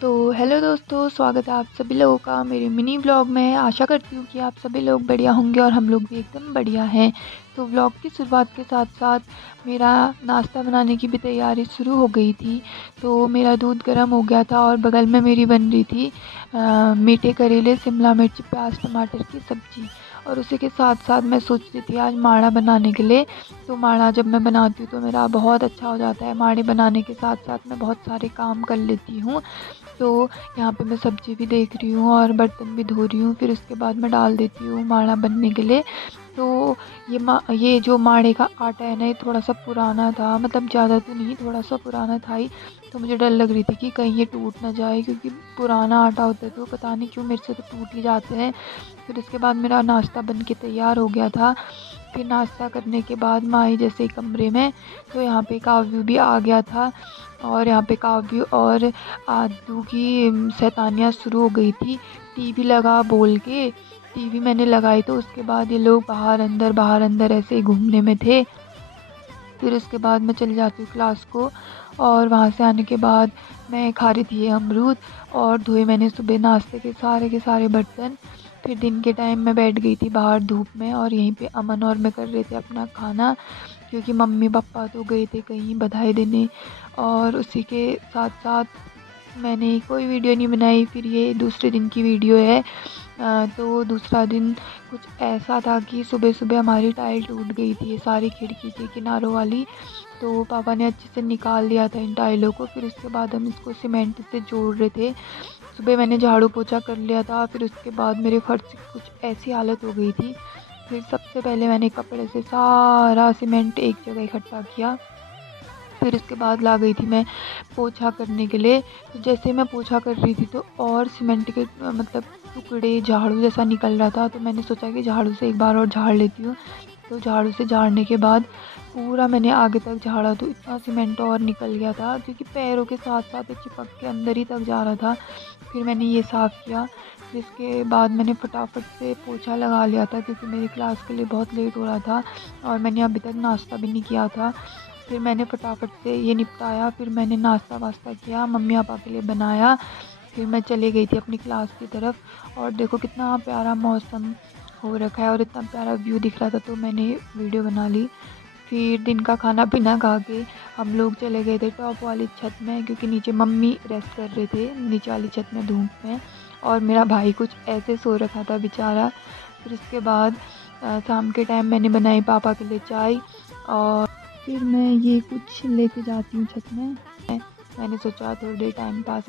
तो हेलो दोस्तों, स्वागत है आप सभी लोगों का मेरे मिनी व्लॉग में। आशा करती हूँ कि आप सभी लोग बढ़िया होंगे और हम लोग भी एकदम बढ़िया हैं। तो व्लॉग की शुरुआत के साथ साथ मेरा नाश्ता बनाने की भी तैयारी शुरू हो गई थी। तो मेरा दूध गर्म हो गया था और बगल में मेरी बन रही थी मीठे करेले, शिमला मिर्च, प्याज, टमाटर की सब्ज़ी। और उसी के साथ साथ मैं सोच रही थी आज माड़ा बनाने के लिए। तो माड़ा जब मैं बनाती हूँ तो मेरा बहुत अच्छा हो जाता है। माड़े बनाने के साथ साथ मैं बहुत सारे काम कर लेती हूँ। तो यहाँ पे मैं सब्ज़ी भी देख रही हूँ और बर्तन भी धो रही हूँ। फिर उसके बाद मैं डाल देती हूँ माड़ा बनने के लिए। तो ये जो माड़े का आटा है ना, ये थोड़ा सा पुराना था, मतलब ज़्यादा तो नहीं, थोड़ा सा पुराना था ही। तो मुझे डर लग रही थी कि कहीं ये टूट ना जाए, क्योंकि पुराना आटा होता है तो पता नहीं क्यों मेरे से तो टूट ही जाते हैं। फिर उसके बाद मेरा नाश्ता बन के तैयार हो गया था। फिर नाश्ता करने के बाद मैं आई जैसे ही कमरे में, तो यहाँ पे काव्य भी आ गया था। और यहाँ पे काव्य और आदू की शैतानियाँ शुरू हो गई थी। टीवी लगा बोल के टीवी मैंने लगाई, तो उसके बाद ये लोग बाहर अंदर ऐसे ही घूमने में थे। फिर उसके बाद मैं चली जाती हूँ क्लास को। और वहाँ से आने के बाद मैं खा रही थी ये अमरूद। और धोए मैंने सुबह नाश्ते के सारे बर्तन। फिर दिन के टाइम मैं बैठ गई थी बाहर धूप में, और यहीं पे अमन और मैं कर रहे थे अपना खाना, क्योंकि मम्मी पापा तो गए थे कहीं बधाई देने। और उसी के साथ साथ मैंने कोई वीडियो नहीं बनाई। फिर ये दूसरे दिन की वीडियो है। तो दूसरा दिन कुछ ऐसा था कि सुबह सुबह हमारी टाइल टूट गई थी, ये सारी खिड़की के किनारों वाली। तो पापा ने अच्छे से निकाल दिया था इन टाइलों को। फिर उसके बाद हम इसको सीमेंट से जोड़ रहे थे। सुबह मैंने झाड़ू पोछा कर लिया था। फिर उसके बाद मेरे फर्श की कुछ ऐसी हालत हो गई थी। फिर सबसे पहले मैंने कपड़े से सारा सीमेंट एक जगह इकट्ठा किया। फिर उसके बाद ला गई थी मैं पोछा करने के लिए। तो जैसे मैं पोछा कर रही थी तो और सीमेंट के मतलब टुकड़े झाड़ू जैसा निकल रहा था। तो मैंने सोचा कि झाड़ू से एक बार और झाड़ लेती हूँ। तो झाड़ू से झाड़ने के बाद पूरा मैंने आगे तक झाड़ा, तो इतना सीमेंट और निकल गया था, क्योंकि पैरों के साथ साथ ये चिपक के अंदर ही तक जा रहा था। फिर मैंने ये साफ़ किया। फिर इसके बाद मैंने फटाफट से पोछा लगा लिया था, क्योंकि मेरी क्लास के लिए बहुत लेट हो रहा था और मैंने अभी तक नाश्ता भी नहीं किया था। फिर मैंने फटाफट से ये निपटाया। फिर मैंने नाश्ता वास्ता किया, मम्मी पापा के लिए बनाया। फिर मैं चली गई थी अपनी क्लास की तरफ। और देखो कितना प्यारा मौसम हो रखा है और इतना प्यारा व्यू दिख रहा था, तो मैंने वीडियो बना ली। फिर दिन का खाना पीना खा के हम लोग चले गए थे टॉप वाली छत में, क्योंकि नीचे मम्मी रेस्ट कर रहे थे नीचे वाली छत में धूप में। और मेरा भाई कुछ ऐसे सो रखा था बेचारा। फिर उसके बाद शाम के टाइम मैंने बनाई पापा के लिए चाय। और फिर मैं ये कुछ लेके जाती हूँ छत में। मैंने सोचा थोड़ी देर टाइम पास